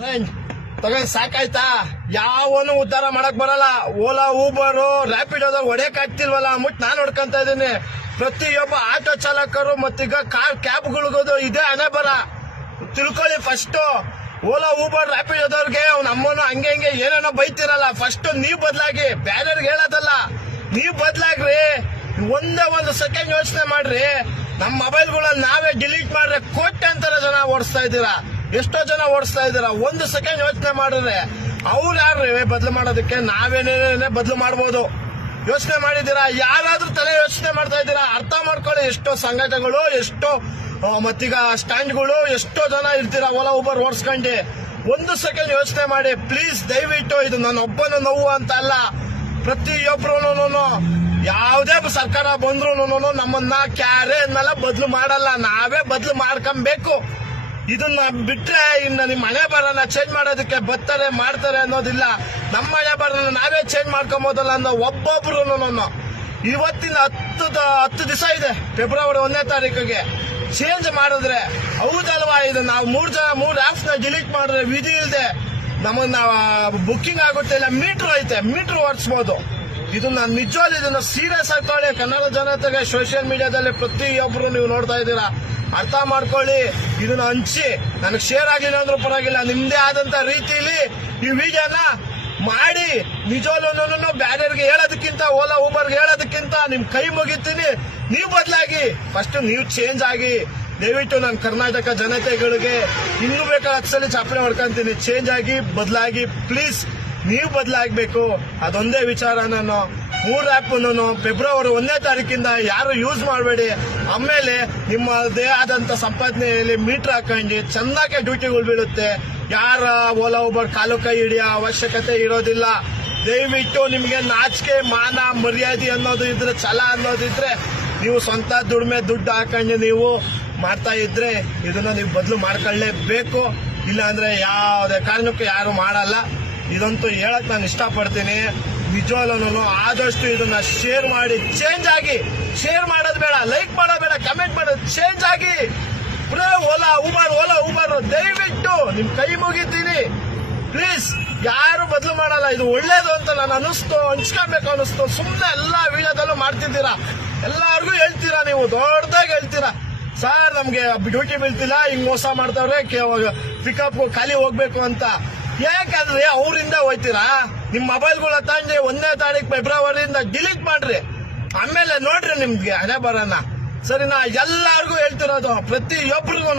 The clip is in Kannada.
ತಗೊಂಡ್ ಸಾಕಾಯ್ತಾ? ಯಾವನು ಉದ್ಧಾರ ಮಾಡಕ್ ಬರಲ್ಲ. ಓಲಾ ಊಬರ್ ರ್ಯಾಪಿಡೋದಾಗ ಹೊಡೆಯಕ್ ಆಗ್ತಿಲ್ವಲ್ಲ ಅಂದ್ಬಿಟ್ಟು ನಾನ್ ಹೊಡ್ಕೊಂತ ಇದೀನಿ. ಪ್ರತಿಯೊಬ್ಬ ಆಟೋ ಚಾಲಕರು ಮತ್ತೀಗ ಕ್ಯಾಬ್ಗಳಿಗೋದು ಇದೇ ಹಣೆ ಬರ. ತಿಳ್ಕೊಳ್ಳಿ ಫಸ್ಟ್. ಓಲಾ ಊಬರ್ ರ್ಯಾಪಿಡೋದವ್ರಿಗೆ ಅವ್ನ ಅಮ್ಮನು ಹಂಗೆ ಹಂಗೆ ಏನೇನೋ ಬೈತಿರಲ್ಲ. ಫಸ್ಟ್ ನೀವ್ ಬದ್ಲಾಗಿ, ಬೇರೆಯವ್ರಿಗೆ ಹೇಳೋದಲ್ಲ. ನೀವ್ ಬದ್ಲಾಗ್ರಿ. ಒಂದೇ ಒಂದು ಸೆಕೆಂಡ್ ಯೋಚನೆ ಮಾಡ್ರಿ. ನಮ್ಮ ಮೊಬೈಲ್ಗಳನ್ನ ನಾವೇ ಡಿಲೀಟ್ ಮಾಡ್ರೆ ಕೋಟ್ಯಾಂತರ ಜನ ಓಡಿಸ್ತಾ ಇದ್ದೀರಾ. ಎಷ್ಟೋ ಜನ ಓಡಿಸ್ತಾ ಇದ್ದೀರಾ. ಒಂದು ಸೆಕೆಂಡ್ ಯೋಚನೆ ಮಾಡಿದ್ರೆ ಅವ್ರು ಯಾರ್ರಿ ಬದಲು ಮಾಡೋದಕ್ಕೆ? ನಾವೇನೇನೇ ಬದಲು ಮಾಡ್ಬೋದು. ಯೋಚನೆ ಮಾಡಿದ್ದೀರಾ? ಯಾರಾದ್ರೂ ತಲೆ ಯೋಚನೆ ಮಾಡ್ತಾ ಇದ್ದೀರಾ? ಅರ್ಥ ಮಾಡ್ಕೊಳ್ಳಿ. ಎಷ್ಟೋ ಸಂಘಟನೆಗಳು, ಎಷ್ಟೋ ಮತ್ತೀಗ ಸ್ಟ್ಯಾಂಡ್ಗಳು, ಎಷ್ಟೋ ಜನ ಇರ್ತೀರಾ ಓಲಾ ಊಬರ್ ಓಡಿಸ್ಕೊಂಡು. ಒಂದು ಸೆಕೆಂಡ್ ಯೋಚನೆ ಮಾಡಿ ಪ್ಲೀಸ್. ದಯವಿಟ್ಟು ಇದು ನನ್ನ ಒಬ್ಬನ ನೋವು ಅಂತ ಅಲ್ಲ. ಪ್ರತಿಯೊಬ್ಬರು ಯಾವುದೇ ಸರ್ಕಾರ ಬಂದ್ರು ನಮ್ಮನ್ನ ಕ್ಯಾರೆ ಅನ್ನಲ್ಲ, ಬದಲು ಮಾಡಲ್ಲ. ನಾವೇ ಬದಲು ಮಾಡ್ಕೊಬೇಕು. ಇದನ್ನ ಬಿಟ್ರೆ ಇನ್ನು ನಿಮ್ಮ ಹಣೆ ಬರನ ಚೇಂಜ್ ಮಾಡೋದಕ್ಕೆ ಬರ್ತಾರೆ ಮಾಡ್ತಾರೆ ಅನ್ನೋದಿಲ್ಲ. ನಮ್ಮ ಹಣೆ ಬರನ ನಾವೇ ಚೇಂಜ್ ಮಾಡ್ಕೊಬೋದಲ್ಲ ಅನ್ನೋ ಒಬ್ಬೊಬ್ರು. ಇವತ್ತಿನ 10 ದಿವಸ ಇದೆ, ಫೆಬ್ರವರಿ 1ನೇ ತಾರೀಕಿಗೆ ಚೇಂಜ್ ಮಾಡಿದ್ರೆ ಹೌದಲ್ವಾ? ಇದು ನಾವು 3 ಆಪ್ಸ್ ನ ಡಿಲೀಟ್ ಮಾಡಿದ್ರೆ ವಿಧಿ ಇಲ್ಲದೆ ನಮ್ಮನ್ನ ಬುಕ್ಕಿಂಗ್ ಆಗುತ್ತೆ. ಇಲ್ಲ ಮೀಟರ್ ಐತೆ, ಮೀಟರ್ ಓಡಿಸಬಹುದು. ಇದನ್ನ ನಿಜವಾಗ್ಲೂ ಇದನ್ನ ಸೀರಿಯಸ್ ಆಗಿ ತಗೊಳ್ಳಿ. ಕನ್ನಡ ಜನತೆಗೆ ಸೋಷಿಯಲ್ ಮೀಡಿಯಾದಲ್ಲಿ ಪ್ರತಿಯೊಬ್ರು ನೀವು ನೋಡ್ತಾ ಇದ್ದೀರಾ. ಅರ್ಥ ಮಾಡ್ಕೊಳ್ಳಿ. ಇದನ್ನ ಹಂಚಿ. ನನಗೆ ಶೇರ್ ಆಗಿಲ್ಲ ಅಂದ್ರೂ ಪರವಾಗಿಲ್ಲ, ನಿಮ್ದೇ ಆದಂತ ರೀತಿಯಲ್ಲಿ ಈ ವಿಡಿಯೋನ ಮಾಡಿ. ನಿಜವಾಗ್ಲೂ ಬ್ಯಾರ್ಯರ್ಗೆ ಹೇಳೋದಕ್ಕಿಂತ, ಓಲಾ ಊಬರ್ಗೆ ಹೇಳೋದಕ್ಕಿಂತ ನಿಮ್ ಕೈ ಮುಗಿತೀನಿ. ನೀವು ಬದಲಾಗಿ. ಫಸ್ಟ್ ನೀವು ಚೇಂಜ್ ಆಗಿ. ದಯವಿಟ್ಟು ನನ್ನ ಕರ್ನಾಟಕ ಜನತೆಗಳಿಗೆ ಇನ್ನೂ ಬೇಕಾದ 10 ಸಲ ಚಾಪಣೆ ಹೊಡ್ಕೊಂತೀನಿ. ಚೇಂಜ್ ಆಗಿ, ಬದಲಾಗಿ ಪ್ಲೀಸ್. ನೀವು ಬದಲಾಗಬೇಕು. ಅದೊಂದೇ ವಿಚಾರ. ನಾನು 3 ಆ್ಯಪ್ ಫೆಬ್ರವರಿ 1ನೇ ತಾರೀಕಿಂದ ಯಾರು ಯೂಸ್ ಮಾಡಬೇಡಿ. ಆಮೇಲೆ ನಿಮ್ಮದೇ ಆದಂತ ಸಂಪಾದನೆಯಲ್ಲಿ ಮೀಟರ್ ಹಾಕೊಂಡು ಚೆನ್ನಾಗಿ ಡ್ಯೂಟಿಗಳು ಬೀಳುತ್ತೆ. ಯಾರ ಓಲಾ ಊಬರ್ ಕಾಲು ಕೈ ಹಿಡಿಯೋ ಅವಶ್ಯಕತೆ ಇರೋದಿಲ್ಲ. ದಯವಿಟ್ಟು ನಿಮ್ಗೆ ನಾಚಿಕೆ, ಮಾನ, ಮರ್ಯಾದೆ ಅನ್ನೋದು ಇದ್ರೆ, ಛಲ ಅನ್ನೋದಿದ್ರೆ ನೀವು ಸ್ವಂತ ದುಡ್ಡು ಹಾಕೊಂಡು ನೀವು ಮಾಡ್ತಾ ಇದ್ರೆ ಇದನ್ನ ನೀವು ಬದಲು ಮಾಡ್ಕೊಳ್ಳೇಬೇಕು. ಇಲ್ಲ ಅಂದ್ರೆ ಯಾವುದೇ ಕಾರಣಕ್ಕೂ ಯಾರು ಮಾಡಲ್ಲ. ಇದಂತೂ ಹೇಳಕ್ ನಾನು ಇಷ್ಟಪಡ್ತೀನಿ. ನಿಜವಾಗ್ಲೂ ಆದಷ್ಟು ಇದನ್ನ ಶೇರ್ ಮಾಡಿ. ಚೇಂಜ್ ಆಗಿ. ಶೇರ್ ಮಾಡೋದು ಬೇಡ, ಲೈಕ್ ಮಾಡೋದು ಬೇಡ, ಕಮೆಂಟ್ ಮಾಡೋದು. ಚೇಂಜ್ ಆಗಿ. ಓಲಾ ಊಬರ್ ದಯವಿಟ್ಟು ನಿಮ್ ಕೈ ಮುಗಿತೀನಿ ಪ್ಲೀಸ್. ಯಾರು ಬದಲು ಮಾಡಲ್ಲ. ಇದು ಒಳ್ಳೇದು ಅಂತ ನಾನು ಅನಿಸ್ತು, ಹಂಚ್ಕೊಬೇಕು ಅನಿಸ್ತು. ಸುಮ್ಮನೆ ಎಲ್ಲಾ ವಿಡಿಯೋದಲ್ಲೂ ಮಾಡ್ತಿದ್ದೀರಾ. ಎಲ್ಲಾರ್ಗು ಹೇಳ್ತೀರಾ, ನೀವು ದೊಡ್ಡದಾಗಿ ಹೇಳ್ತೀರಾ, ಸರ್ ನಮ್ಗೆ ಡ್ಯೂಟಿ ಬೀಳ್ತಿಲ್ಲ, ಹಿಂಗ್ ಮೋಸ ಮಾಡ್ತಾವ್ರೆ, ಪಿಕಪ್ ಖಾಲಿ ಹೋಗ್ಬೇಕು ಅಂತ. ಯಾಕಂದ್ರೆ ಅವರಿಂದ ಹೋಯ್ತೀರಾ? ನಿಮ್ ಮೊಬೈಲ್ಗಳ ತಂದು 1ನೇ ತಾರೀಕು ಫೆಬ್ರವರಿಯಿಂದ ಡಿಲೀಟ್ ಮಾಡ್ರಿ. ಆಮೇಲೆ ನೋಡ್ರಿ ನಿಮ್ಗೆ ಹಣೆ ಬರೋಣ. ಸರಿನಾ? ಎಲ್ಲಾರ್ಗು ಹೇಳ್ತಿರೋದು, ಪ್ರತಿಯೊಬ್ಬರಿಗೂ.